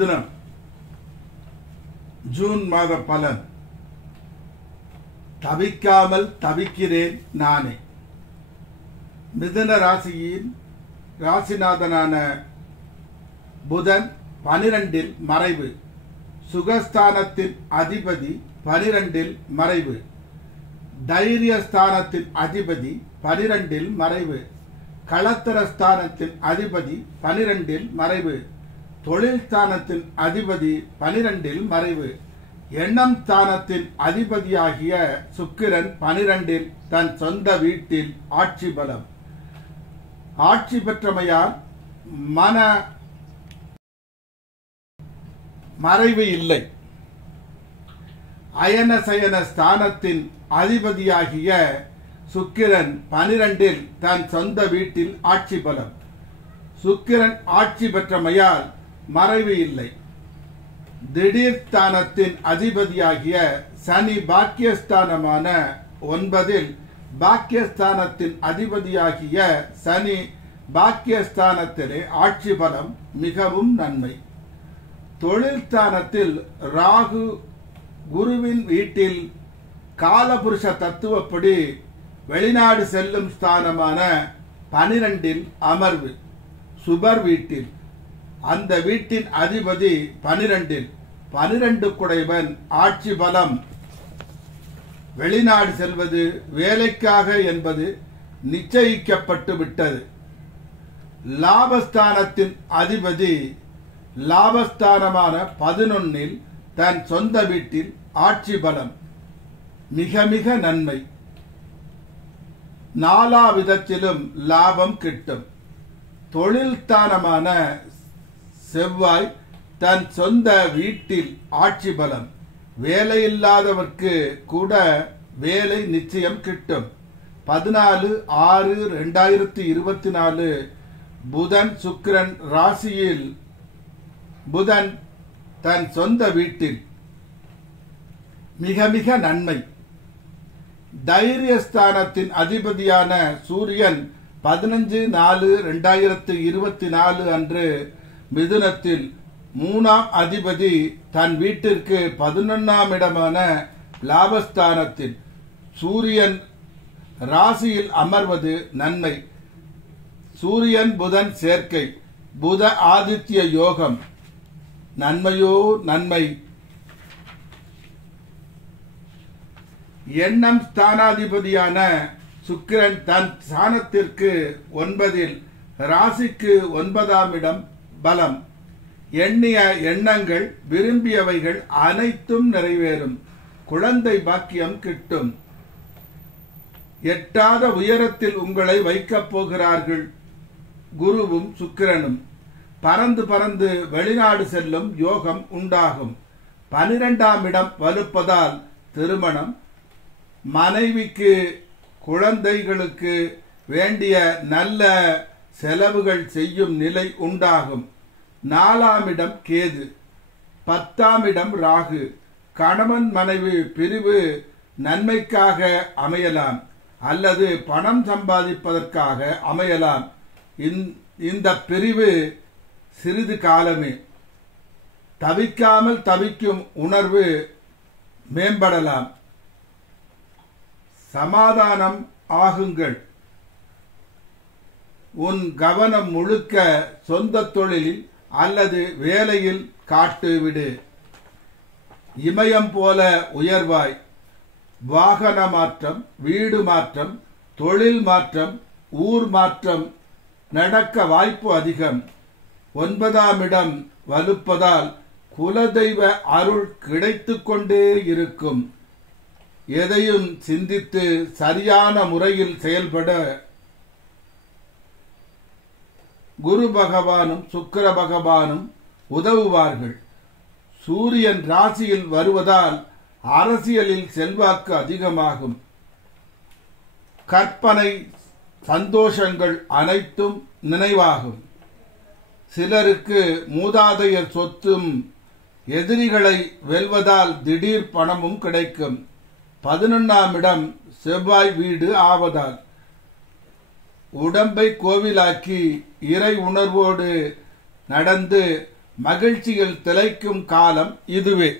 மிதுனம் ஜூன் மாத பலன். தவிக்காமல் தவிக்கிறேன் நானே. மிதுன ராசியின் ராசிநாதனான புதன் 12 மறைவு. சுகஸ்தானத்தின் அதிபதி 12 மறைவு. தைரியஸ்தானத்தின் அதிபதி 12 மறைவு. களத்திரஸ்தானத்தின் அதிபதி 12 மறைவு. தொழில் ஸ்தானத்தின் அதிபதி 12 மறைவு. எண்ணம் ஸ்தானத்தின் அதிபதியாகிய சுக்கிரன் 12 தன் சொந்த வீட்டில் ஆட்சி பலம். ஆட்சி பெற்றமையால் மன மறைவு இல்லை. அயன சயன ஸ்தானத்தின் அதிபதியாகிய சுக்கிரன் 12 தன் சொந்த வீட்டில் ஆட்சி பலம். சுக்கிரன் ஆட்சி பெற்றமையால் மறைவு இல்லை. திடீர் ஸ்தானத்தின் அதிபதியாகிய சனி பாக்கியஸ்தானமான 9 பாக்கியஸ்தானத்தின் அதிபதியாகிய சனி பாக்கியஸ்தானத்திலே ஆட்சி பலம் மிகவும் நன்மை. தொழில் ஸ்தானத்தில் ராகு குருவின் வீட்டில் காலபுருஷ தத்துவப்படி வெளிநாடு செல்லும் ஸ்தானமான 12 அமர்வு. சுபர் வீட்டில் அந்த வீட்டின் அதிபதி 12 குடைவன் ஆட்சி பலம். வெளிநாடு செல்வது வேலைக்காக என்பது நிச்சயிக்கப்பட்டு விட்டது. லாபஸ்தானத்தின் அதிபதி லாபஸ்தானமான 11 தன் சொந்த வீட்டில் ஆட்சி பலம் மிக மிக நன்மை. நாலா விதத்திலும் லாபம் கிட்டும். தொழில் ஸ்தானமான செவ்வாய் தன் சொந்த வீட்டில் ஆட்சி பலம். வேலையில்லாதவர்க்கு கூட வேலை நிச்சயம் கிட்டும். 14/6/2024 புதன் சுக்கிரன் ராசியில் புதன் தன் சொந்த வீட்டில் மிக மிக நன்மை. தைரியஸ்தானத்தின் அதிபதியான சூரியன் 15/4/2024 அன்று மிதுனத்தில் 3ஆம் அதிபதி தன் வீட்டிற்கு 11ஆம் இடமான லாபஸ்தானத்தில் சூரியன் ராசியில் அமர்வது நன்மை. சூரியன் புதன் சேர்க்கை, புத ஆதித்ய யோகம், நன்மையோ நன்மை. எண்ணம் ஸ்தானாதிபதியான சுக்கிரன் தன் ஸ்தானத்திற்கு 9 ராசிக்கு 9ஆம் இடம் பலம். எண்ணிய எண்ணங்கள் விரும்பியவைகள் அனைத்தும் நிறைவேறும். குழந்தை பாக்கியம் கிட்டும். எட்டாத உயரத்தில் உங்களை வைக்கப் போகிறார்கள் குருவும் சுக்கிரனும். பறந்து பறந்து வெளிநாடு செல்லும் யோகம் உண்டாகும். 12ஆம் இடம் வலுப்பதால் திருமணம், மனைவிக்கு குழந்தைகளுக்கு வேண்டிய நல்ல செலவுகள் செய்யும் நிலை உண்டாகும். 4ஆம் இடம் கேது, 10ஆம் இடம் ராகு. கணவன் மனைவி பிரிவு நன்மைக்காக அமையலாம் அல்லது பணம் சம்பாதிப்பதற்காக அமையலாம். இந்த பிரிவு சிறிது காலமே. தவிக்காமல் தவிக்கும் உணர்வு மேம்படலாம். சமாதானம் ஆகுங்கள். உன் கவனம் முழுக்க சொந்த தொழிலில் அல்லது வேலையில் காட்டுவிடு. இமயம் போல உயர்வாய். வாகன மாற்றம், வீடு மாற்றம், தொழில் மாற்றம், ஊர் மாற்றம் நடக்க வாய்ப்பு அதிகம். 9ஆம் இடம் வலுப்பதால் குலதெய்வ அருள் கிடைத்து கொண்டே இருக்கும். எதையும் சிந்தித்து சரியான முறையில் செயல்பட குரு பகவானும் சுக்கிர பகவானும் உதவுவார்கள். சூரியன் ராசியில் வருவதால் அரசியலில் செல்வாக்கு அதிகமாகும். கற்பனை சந்தோஷங்கள் அனைத்தும் நினைவாகும். சிலருக்கு மூதாதையர் சொத்தும் எதிரிகளை வெல்வதால் திடீர் பணமும் கிடைக்கும். 11ஆம் இடம் செவ்வாய் வீடு ஆவதால் உடம்பை கோவிலாக்கி இறை உணர்வோடு நடந்து மகிழ்ச்சியில் திளைக்கும் காலம் இதுவே.